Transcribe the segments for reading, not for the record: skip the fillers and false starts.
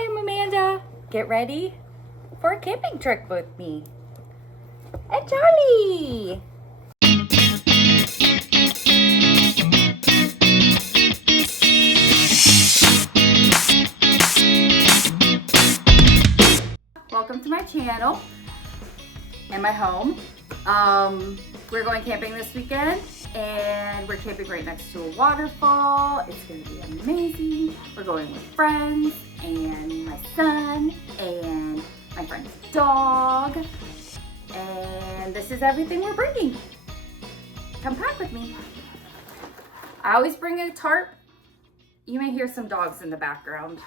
Hi, I'm Amanda. Get ready for a camping trip with me. And Charlie! Welcome to my channel and my home. We're going camping this weekend and we're camping right next to a waterfall. It's gonna be amazing. We're going with friends and my son and my friend's dog. And this is everything we're bringing. Come pack with me. I always bring a tarp. You may hear some dogs in the background,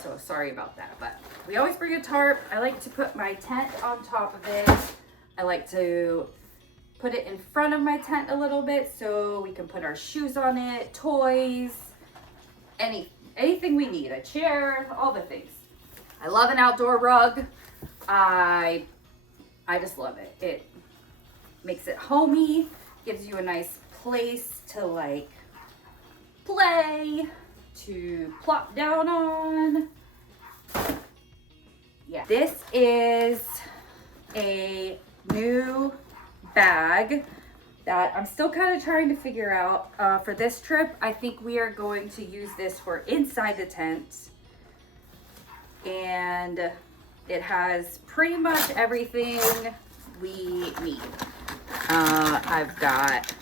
so sorry about that, but we always bring a tarp. I like to put my tent on top of it. I like to put it in front of my tent a little bit so we can put our shoes on it, toys, anything we need, a chair, all the things. I love an outdoor rug. I just love it. It makes it homey, gives you a nice place to like play, to plop down on. Yeah, this is a new bag that I'm still kind of trying to figure out for this trip. I think we are going to use this for inside the tent, and it has pretty much everything we need. I've got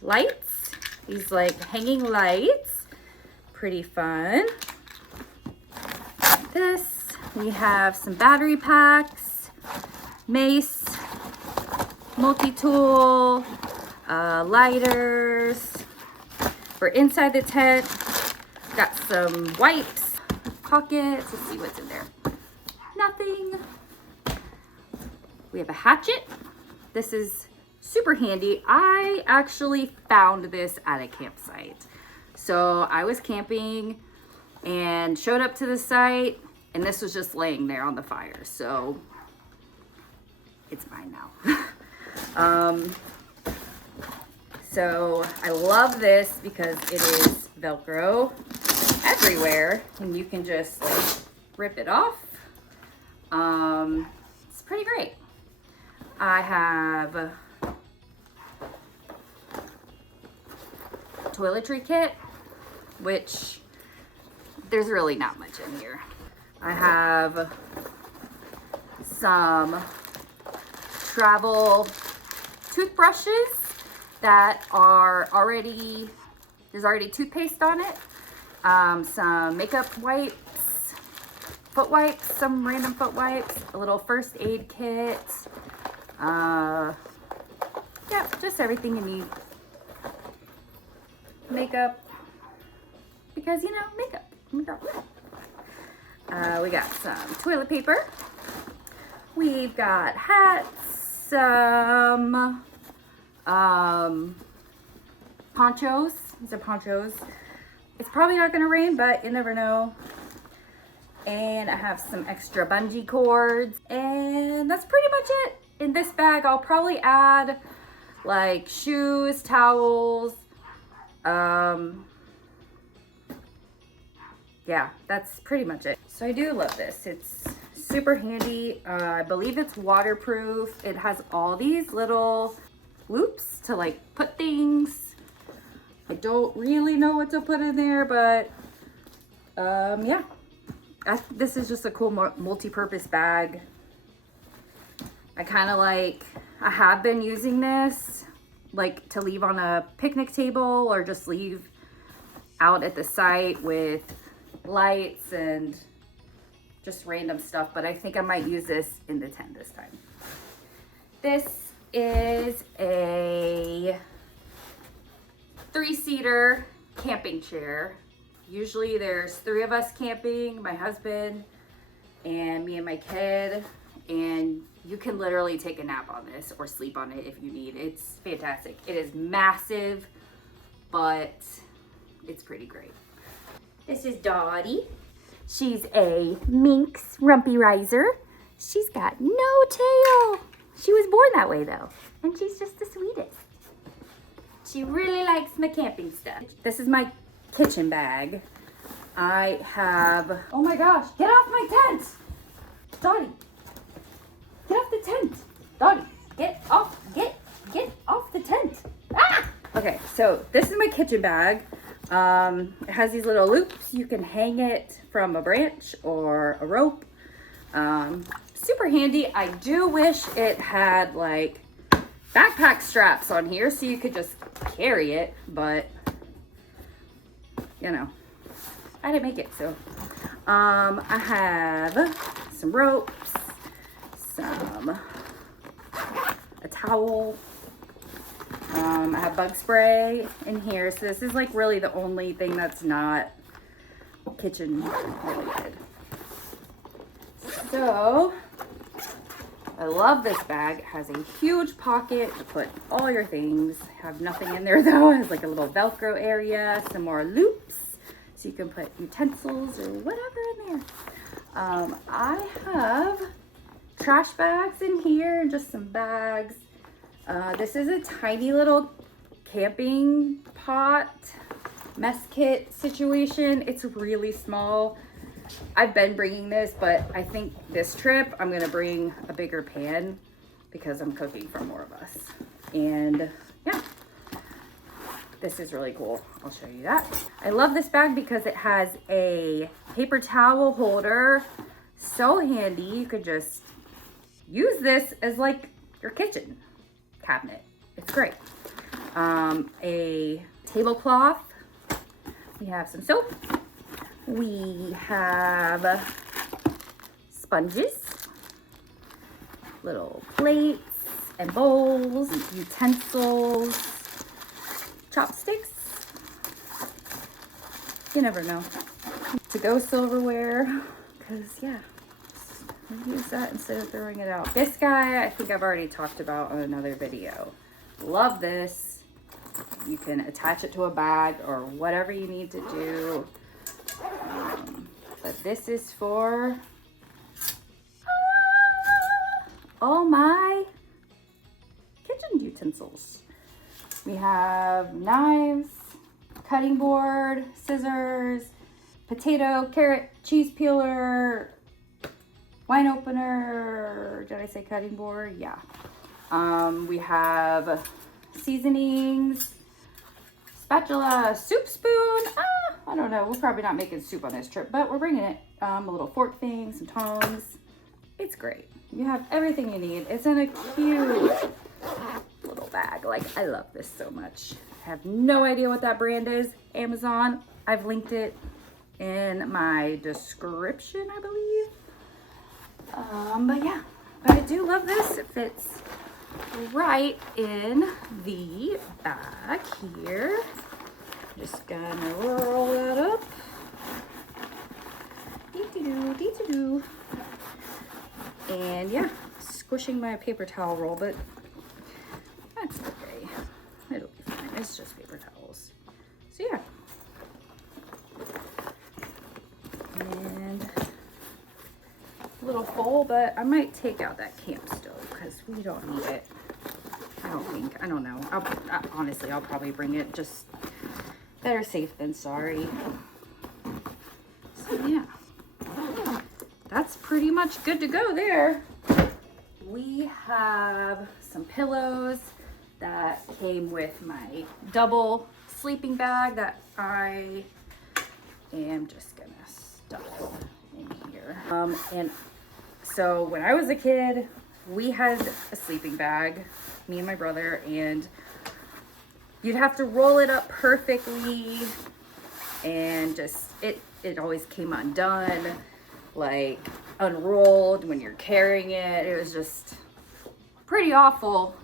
lights, these like hanging lights, pretty fun. This, we have some battery packs, mace, multi-tool, lighters. For inside the tent, got some wipes, pockets. Let's see what's in there. Nothing. We have a hatchet. This is super handy. I actually found this at a campsite. So I was camping and showed up to the site, and this was just laying there on the fire. So it's mine now. So I love this because it is Velcro everywhere and you can just like rip it off. It's pretty great. I have a toiletry kit, which there's really not much in here. I have some travel toothbrushes that are there's already toothpaste on it. Some makeup wipes, foot wipes, some random foot wipes, a little first aid kit. Yeah, just everything you need. Makeup, because you know, makeup. We got some toilet paper. We've got hats, some ponchos. These are ponchos. It's probably not gonna rain, but you never know. And I have some extra bungee cords, and that's pretty much it. In this bag, I'll probably add like shoes, towels. Yeah, that's pretty much it. So I do love this. It's super handy. I believe it's waterproof. It has all these little loops to like put things. I don't really know what to put in there, but yeah. This is just a cool multi-purpose bag. I have been using this like to leave on a picnic table or just leave out at the site with lights and just random stuff, but I think I might use this in the tent this time. This is a 3-seater camping chair. Usually there's 3 of us camping, my husband and me and my kid, and you can literally take a nap on this or sleep on it if you need. It's fantastic. It is massive, but it's pretty great. This is Dottie. She's a Minx Rumpy Riser. She's got no tail. She was born that way though, and she's just the sweetest. She really likes my camping stuff. This is my kitchen bag. I have, oh my gosh, get off my tent! Dottie, get off the tent. Dottie, get off the tent. Ah! Okay, so this is my kitchen bag. It has these little loops. You can hang it from a branch or a rope. Super handy. I do wish it had like backpack straps on here so you could just carry it, but you know, I didn't make it. So I have some ropes, a towel, I have bug spray in here. So this is like really the only thing that's not kitchen related. So I love this bag. It has a huge pocket to put all your things. Have nothing in there though. It has like a little Velcro area, some more loops, so you can put utensils or whatever in there. I have trash bags in here, just some bags. This is a tiny little camping pot mess kit situation. It's really small. I've been bringing this, but I think this trip I'm gonna bring a bigger pan because I'm cooking for more of us. And yeah, this is really cool. I'll show you that. I love this bag because it has a paper towel holder. So handy. You could just use this as like your kitchen cabinet. It's great. A tablecloth. We have some soap. We have sponges, little plates and bowls, utensils, chopsticks. You never know. To-go silverware, because yeah, use that instead of throwing it out. This guy, I think I've already talked about on another video. Love this. You can attach it to a bag or whatever you need to do. But this is for all my kitchen utensils. We have knives, cutting board, scissors, potato, carrot, cheese peeler, wine opener. Did I say cutting board? Yeah. We have seasonings, spatula, soup spoon. I don't know. We're probably not making soup on this trip, but we're bringing it. A little fork thing, some tongs. It's great. You have everything you need. It's in a cute little bag. Like, I love this so much. I have no idea what that brand is. Amazon. I've linked it in my description, I believe. But yeah, but I do love this. It fits right in the bag here. Just gonna roll that up. Dee-dee-doo, dee-dee-doo. And yeah, squishing my paper towel roll, but that's okay. It'll be fine. It's just paper towels. So yeah. And a little full, but I might take out that camp stove because we don't need it. I don't know. Honestly, I'll probably bring it. Just better safe than sorry. So yeah, that's pretty much good to go there. We have some pillows that came with my double sleeping bag that I am just gonna stuff in here. And so when I was a kid, we had a sleeping bag, me and my brother, and you'd have to roll it up perfectly, and just it always came undone, like unrolled when you're carrying it. It was just pretty awful.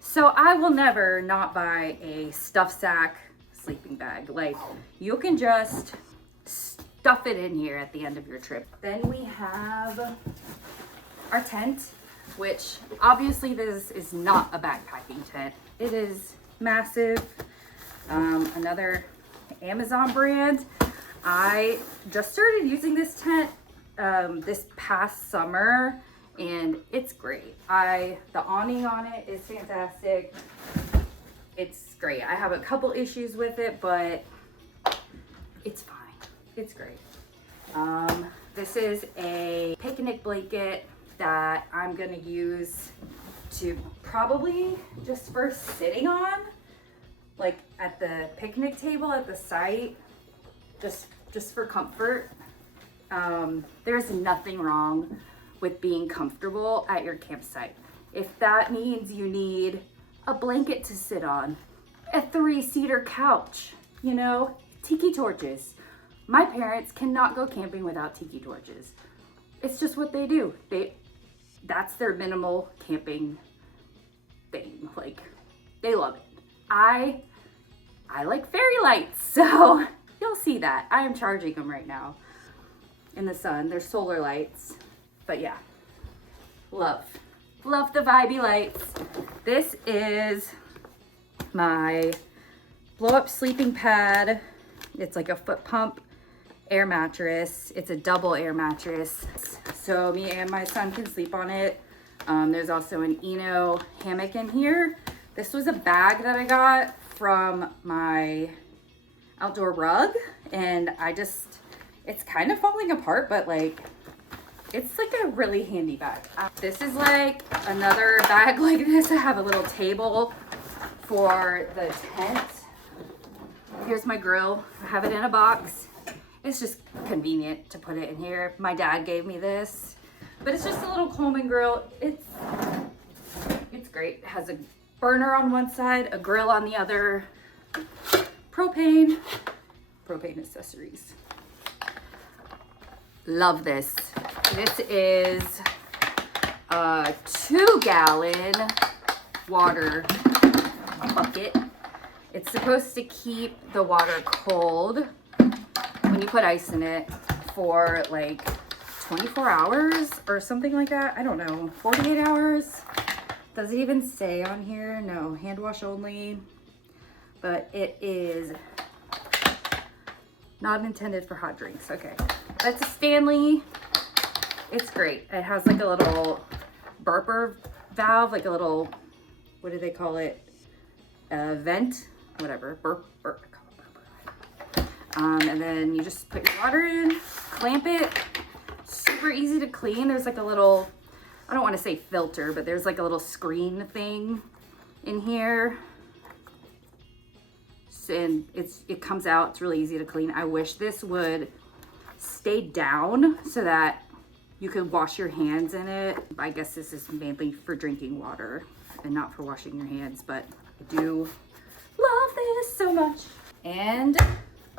So I will never not buy a stuff sack sleeping bag. Like, you can just stuff it in here at the end of your trip. Then we have our tent, which obviously this is not a backpacking tent. It is massive. Another Amazon brand. I just started using this tent this past summer, and it's great. The awning on it is fantastic. It's great. I have a couple issues with it, but it's fine. It's great. This is a picnic blanket that I'm gonna use to probably just for sitting on, like at the picnic table at the site, just for comfort. There's nothing wrong with being comfortable at your campsite. If that means you need a blanket to sit on, a 3-seater couch, you know, tiki torches. My parents cannot go camping without tiki torches. It's just what they do. That's their minimal camping thing. Like, they love it. I like fairy lights, so you'll see that. I am charging them right now in the sun. They're solar lights, but yeah, love the vibey lights. This is my blow-up sleeping pad. It's like a foot pump air mattress. It's a double air mattress, so me and my son can sleep on it. There's also an Eno hammock in here. This was a bag that I got from my outdoor rug, and it's kind of falling apart, but like, it's like a really handy bag. This is like another bag like this. I have a little table for the tent. Here's my grill. I have it in a box. It's just convenient to put it in here. My dad gave me this, but it's just a little Coleman grill. It's great. It has a burner on one side, a grill on the other, propane accessories. Love this. This is a 2-gallon water bucket. It's supposed to keep the water cold when you put ice in it for like 24 hours or something like that. I don't know, 48 hours. Does it even say on here? No, hand wash only. But it is not intended for hot drinks. Okay, that's a Stanley. It's great. It has like a little burper valve, like a little, what do they call it? Vent, whatever, burp, I call it burper. And then you just put your water in, clamp it. Super easy to clean. There's like a little, I don't want to say filter, but there's like a little screen thing in here. And it comes out, it's really easy to clean. I wish this would stay down so that you could wash your hands in it. I guess this is mainly for drinking water and not for washing your hands, but I do love this so much. And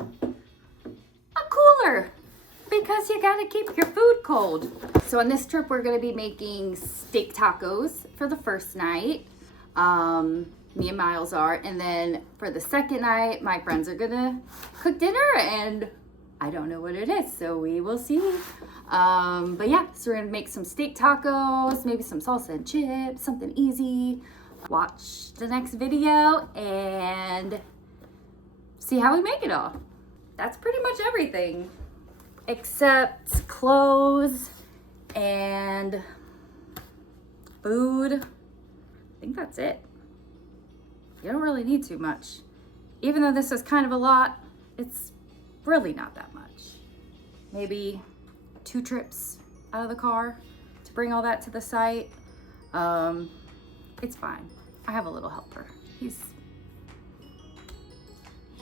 a cooler, because you gotta keep your food cold. So on this trip, we're gonna be making steak tacos for the first night. Me and Miles are, and then for the second night, my friends are gonna cook dinner, and I don't know what it is, so we will see. But yeah, so we're gonna make some steak tacos, maybe some salsa and chips, something easy. Watch the next video and see how we make it all. That's pretty much everything, except clothes and food. I think that's it. You don't really need too much. Even though this is kind of a lot, it's really not that much. Maybe 2 trips out of the car to bring all that to the site. It's fine. I have a little helper. He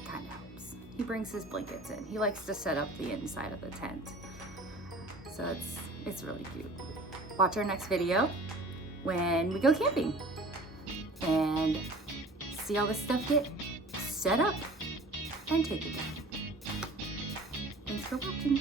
kind of helps. He brings his blankets in. He likes to set up the inside of the tent. So it's really cute. Watch our next video when we go camping and see all this stuff get set up and taken down. Thanks for watching.